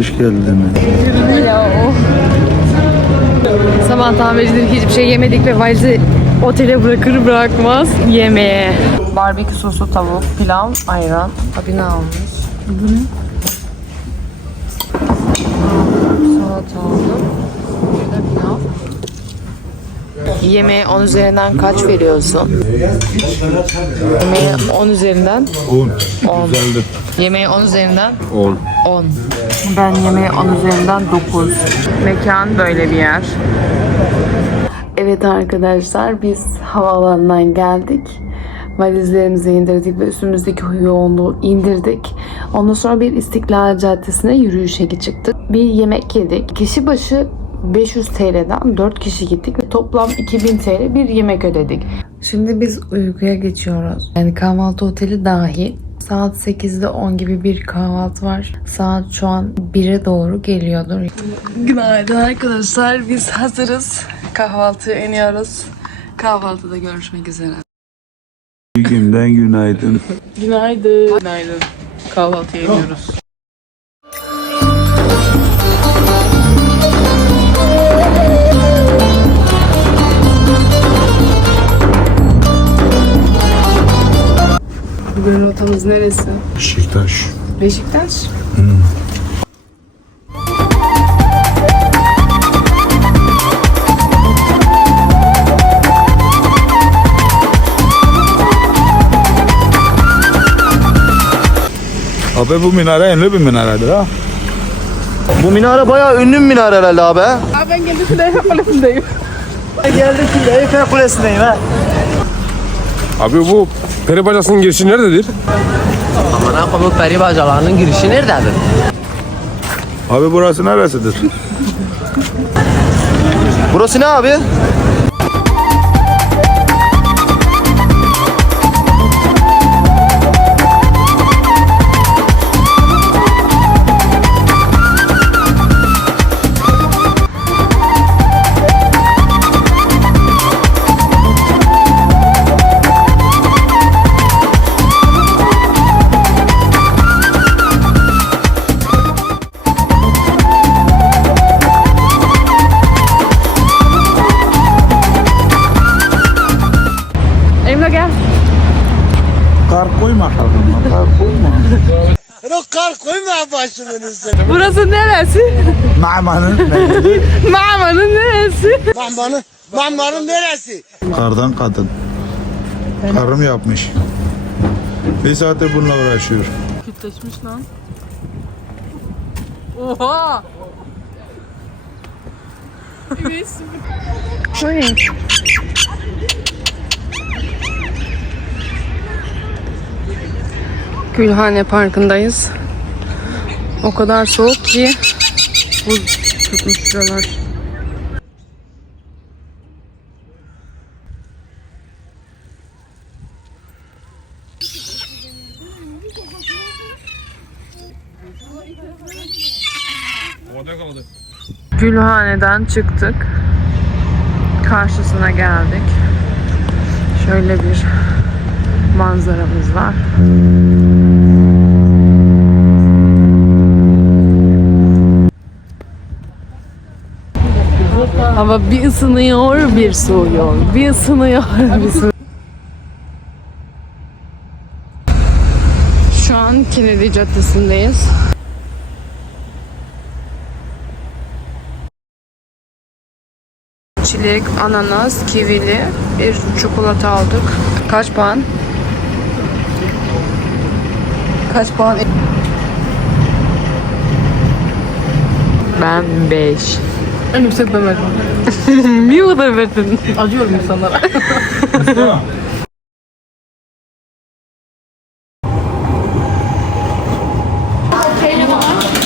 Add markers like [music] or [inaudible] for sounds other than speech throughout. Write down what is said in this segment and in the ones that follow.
hoş geldiniz. Sabah tamircileri hiçbir şey yemedik ve valizi otele bırakır bırakmaz yemeğe. Barbekü soslu tavuk, pilav, ayran. Abi ne almış? Salata aldım. Şurada pilav. Yemeğe 10 üzerinden kaç veriyorsun? Yemeğe 10 üzerinden 10. 10. Güzeldi. Yemeğe 10 üzerinden 10. 10. Ben yemeğe 10 üzerinden 9. Mekan böyle bir yer. Evet arkadaşlar biz havaalanından geldik. Valizlerimizi indirdik ve üstümüzdeki yoğunluğu indirdik. Ondan sonra bir İstiklal Caddesi'ne yürüyüşe çıktık. Bir yemek yedik. Kişi başı 500 TL'den 4 kişi gittik ve toplam 2000 TL bir yemek ödedik. Şimdi biz uykuya geçiyoruz. Yani kahvaltı oteli dahil. Saat 8'de 10 gibi bir kahvaltı var. Saat şu an 1'e doğru geliyordur. Günaydın arkadaşlar. Biz hazırız. Kahvaltıya iniyoruz. Kahvaltıda görüşmek üzere. Günden günaydın. Günaydın. Günaydın. Kahvaltıya iniyoruz. Bugün rotamız neresi? Beşiktaş. Beşiktaş. Abi bu minare ünlü bir minaredir ha. Bu minare bayağı ünlü bir minare herhalde abi. Ben geldim Süleyman Kulesi'ndeyim. Geldik şimdi Eyfel Kulesi'ndeyim ha. Abi bu peri bacasının girişi nerededir? Amına koyayım peri bacalarının girişi nerededir? Abi burası neresidir? Burası ne abi? Kafama. Kar koyma. Burası neresi? Ma'manın [laughs] neresi? Mağmanın neresi? Kardan kadın. Karım yapmış. Bir saattir bununla uğraşıyor. Kütleşmiş lan. Oha! Evet. Gülhane Parkı'ndayız. O kadar soğuk ki buz tutmuş şuralar. Gülhane'den çıktık. Karşısına geldik. Şöyle bir manzaramız var. Hava bir ısınıyor, bir soğuyor. Bir ısınıyor, bir soğuyor. Şu an Kennedy Caddesi'ndeyiz. Çilek, ananas, kivili bir çikolata aldık. Kaç puan? Kaç puan? Ben 5. En yüksek ben verdim. [laughs] Niye o kadar verdin? Acıyorum insanlara.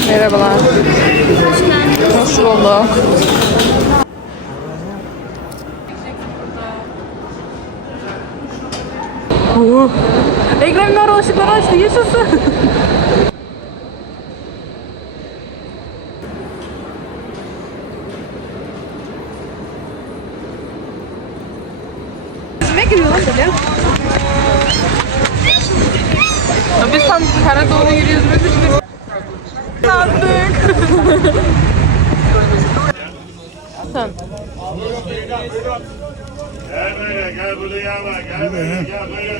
Merhabalar. Hoş bulduk. Oo. Ekrem'in ara ışıkları açtı. Yaşasın. [laughs] Gel buraya, gel buraya ama, gel buraya, gel buraya.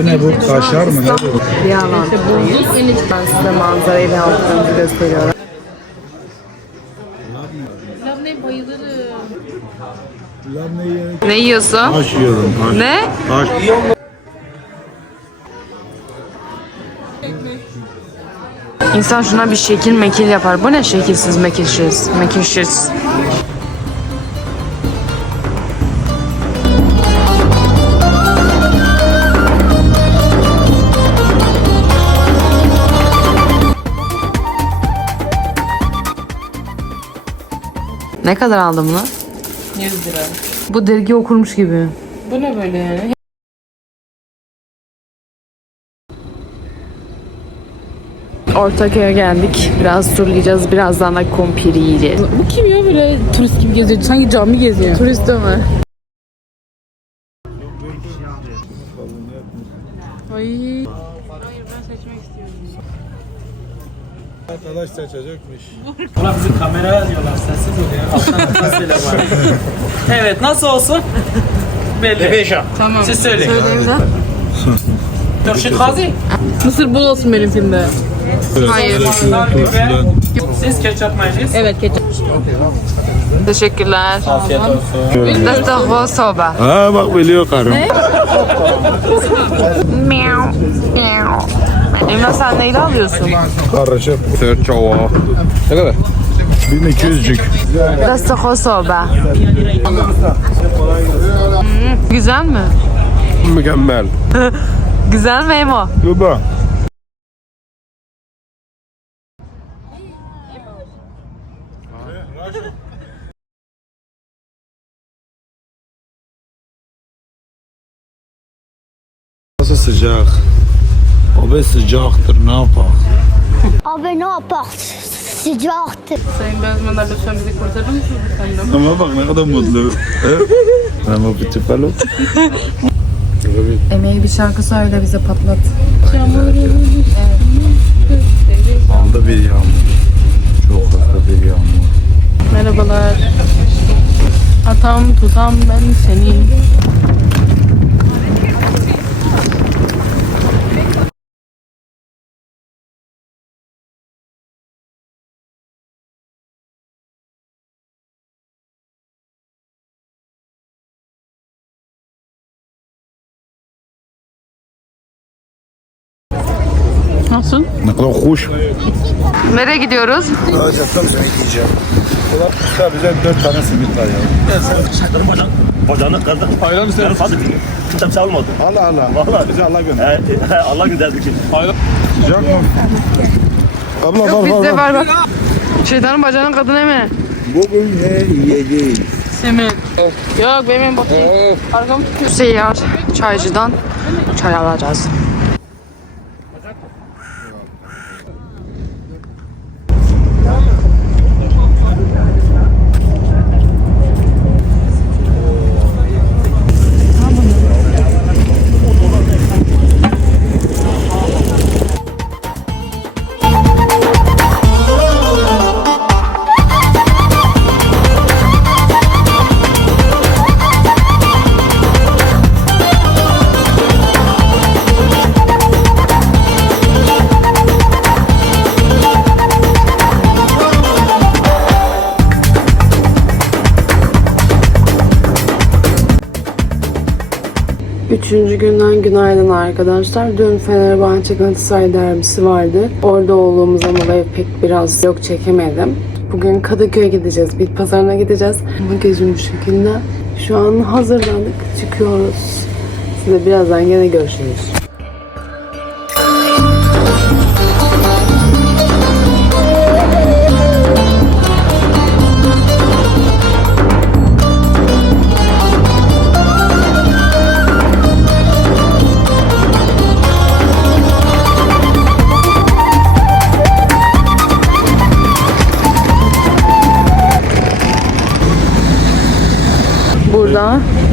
Bu ne bu? Kaşar mı? Ne bu? Riyalant'tayız. Ben size manzarayı ve altlarımızı gösteriyorum. Ne yiyorsun? Taş yiyorum. Taş. Ne? Taş. İnsan şuna bir şekil mekil yapar. Bu ne şekilsiz mekilsiz? Mekilsiz. Ne kadar aldın bunu? 100 lira. Bu dergi okurmuş gibi. Bu ne böyle yani? Ortaköy'e geldik. Biraz turlayacağız. Birazdan da kumpir yiyeceğiz. Bu kim ya böyle turist gibi geziyor? Sanki cami geziyor. Turist de mi? Ay. Arkadaş seçecekmiş. Ulan bizi kameraya alıyorlar sessiz ol ya. Alttan alttan söyle bari. evet nasıl olsun? [laughs] Belli. Tamam. Siz söyleyin. Turşu [laughs] kazi. Mısır bol olsun benimkinde. Hayır. Nar biber. Siz ketçap mayonez. Evet ketçap. Teşekkürler. Afiyet olsun. İst doch Rohsoba. Ha bak biliyor karım. [laughs] Miau. Miau. Emrah sen neyle alıyorsun? Karışık. Serçava. Ne kadar? 1200 cük. Das ist doch Rohsoba. Hmm, Güzel mi? Mükemmel. [laughs] Güzel mi Emo? Yuba. Nasıl sıcak? O be sıcaktır ne yapar? Abi ne yapar? Sıcaktı. Sayın Bezmenler lütfen bizi kurtarır mısınız efendim? Ama bak ne kadar mutlu. Ama bir tıpalı. Emeği bir şarkı söyle bize patlat. Aldı bir yağmur. Çok hızlı bir yağmur. Merhabalar. Atam tutam ben seni. Nasıl? Ne kadar hoş. Nereye gidiyoruz? Alacaktım seni giyeceğim. Ulan bize dört tane simit var ya. Bacağını, bacağını kırdık. Ayran mı Yarın fazla gidiyor. Kimse almadı. Allah Allah. Vallahi. Bize Allah gönder. He, he, Allah gönderdi ki. Sıcak mı? Abla var var Bizde var. var bak. Şeytanın bacağının kadını mı? Bugün ne yiyeceğiz? Simit. Yok benim bakayım. Arkam tutuyor. Seyyar çaycıdan çay alacağız. Üçüncü günden günaydın arkadaşlar. Dün Fenerbahçe Galatasaray derbisi vardı. Orada olduğumuzdan dolayı pek biraz yok çekemedim. Bugün Kadıköy'e gideceğiz. Bit pazarına gideceğiz. Magazin bu şekilde. Şu an hazırlandık. Çıkıyoruz. Size birazdan gene görüşürüz.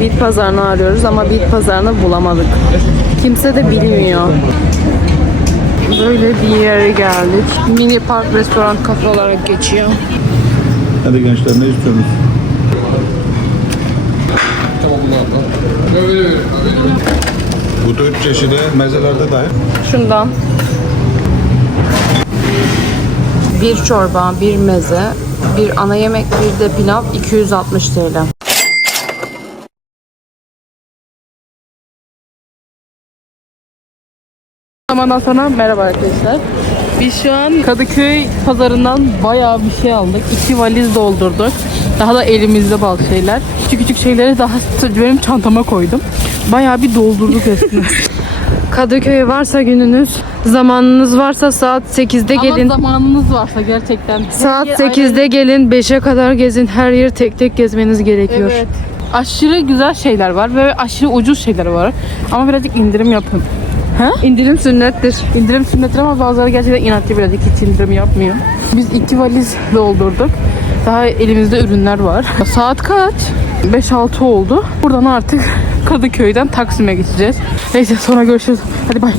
Bit pazarını arıyoruz ama bit pazarını bulamadık. Kimse de bilmiyor. Böyle bir yere geldik. Mini park restoran kafe olarak geçiyor. Hadi gençler ne istiyorsunuz? Bu dört çeşidi mezelerde dahil. Şundan. Bir çorba, bir meze, bir ana yemek, bir de pilav 260 TL. Zamandan sonra merhaba arkadaşlar. Biz şu an Kadıköy pazarından bayağı bir şey aldık. İki valiz doldurduk. Daha da elimizde bazı şeyler. Küçük küçük şeyleri daha benim çantama koydum. Bayağı bir doldurduk aslında. [laughs] Kadıköy varsa gününüz, zamanınız varsa saat 8'de gelin. zamanınız varsa gerçekten. Saat 8'de gelin, 5'e kadar gezin. Her yeri tek tek gezmeniz gerekiyor. Evet. Aşırı güzel şeyler var ve aşırı ucuz şeyler var. Ama birazcık indirim yapın. İndirim sünnettir. İndirim sünnettir ama bazıları gerçekten inatçı birazcık hiç indirim yapmıyor. Biz iki valiz doldurduk. Daha elimizde ürünler var. Saat kaç? 5-6 oldu. Buradan artık Kadıköy'den Taksim'e geçeceğiz. Neyse sonra görüşürüz. Hadi bay.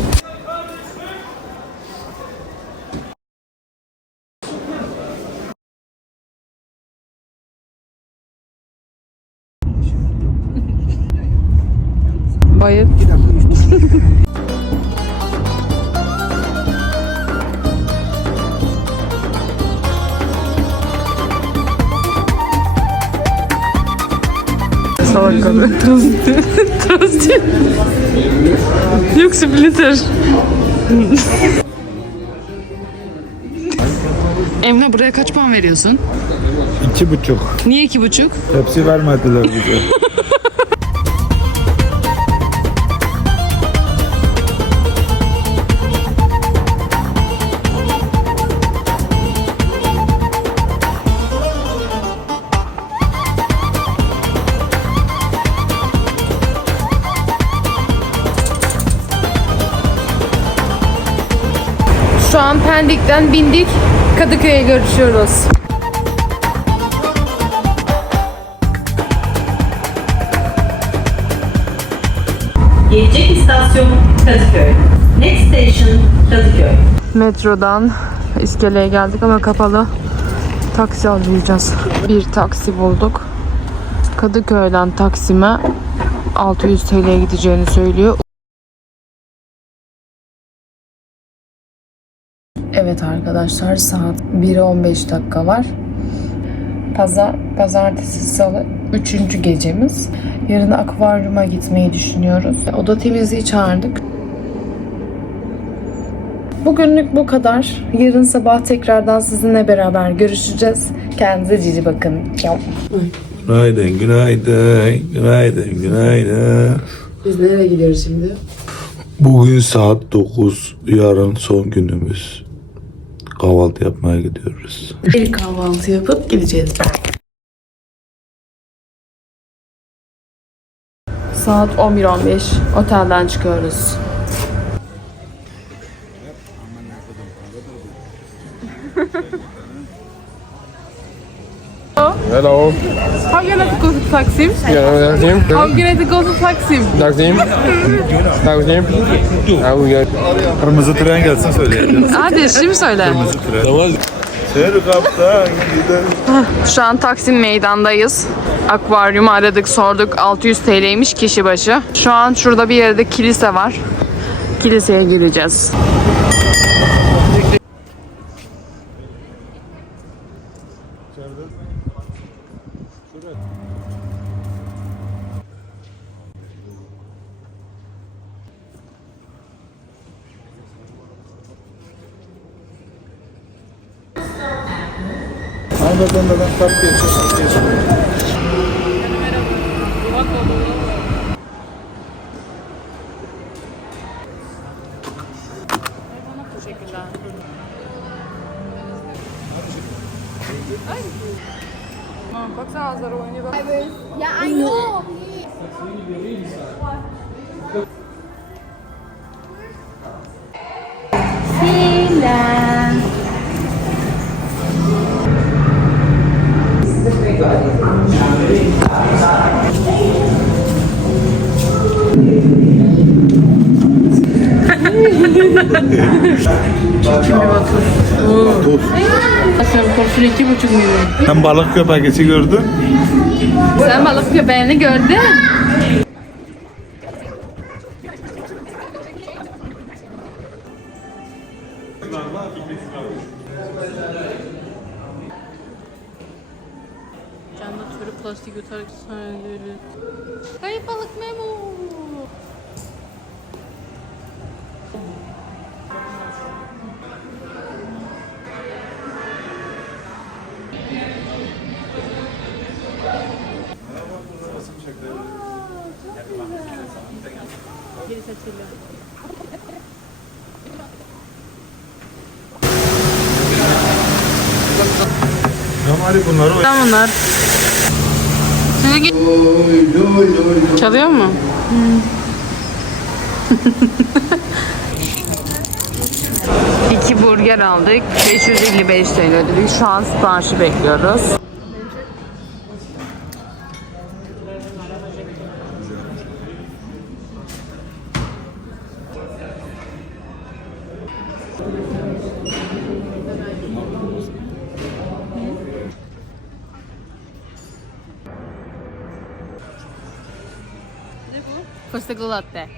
Bayır. [laughs] Salak kadın. Tosti. Yok splitter. Emre buraya kaç puan veriyorsun? İki buçuk. Niye iki buçuk? Hepsi vermediler bize. [laughs] Şu an Pendik'ten bindik. Kadıköy'e görüşüyoruz. Gelecek istasyon Kadıköy. Next station Kadıköy. Metrodan iskeleye geldik ama kapalı. Taksi arayacağız. Bir taksi bulduk. Kadıköy'den Taksim'e 600 TL'ye gideceğini söylüyor. Evet arkadaşlar saat 1'e 15 dakika var. Pazar, pazartesi, salı, üçüncü gecemiz. Yarın akvaryuma gitmeyi düşünüyoruz. Oda temizliği çağırdık. Bugünlük bu kadar. Yarın sabah tekrardan sizinle beraber görüşeceğiz. Kendinize cici bakın. Günaydın, günaydın, günaydın, günaydın. Biz nereye gidiyoruz şimdi? Bugün saat 9, yarın son günümüz. Kahvaltı yapmaya gidiyoruz. Bir kahvaltı yapıp gideceğiz. Saat 11.15. Otelden çıkıyoruz. [laughs] Hello. How you like to go to Taksim? Yeah, Taksim. How you like to go to Taksim? Taksim. Taksim. How we get? Kırmızı tren gelsin söyleyeceğiz. Hadi şimdi söyle. Tamam. Her kaptan gider. Şu an Taksim meydandayız. Akvaryumu aradık sorduk 600 TL'ymiş kişi başı. Şu an şurada bir yerde kilise var. Kiliseye gireceğiz. Da ben kap geçiyorum. Baksana ağızları oynuyor. Yeah, I know. Sen kurşun iki buçuk milyon. Sen balık köpeği gördün. Sen balık köpeğini gördün. Canlı türü plastik yutarak sahneleri. Kayıp balık Memo. Damari bunları o. Tamam bunlar. Sizi Çalıyor mu? İki burger aldık. 555 TL ödedik. Şu an siparişi bekliyoruz. sıkıntılı.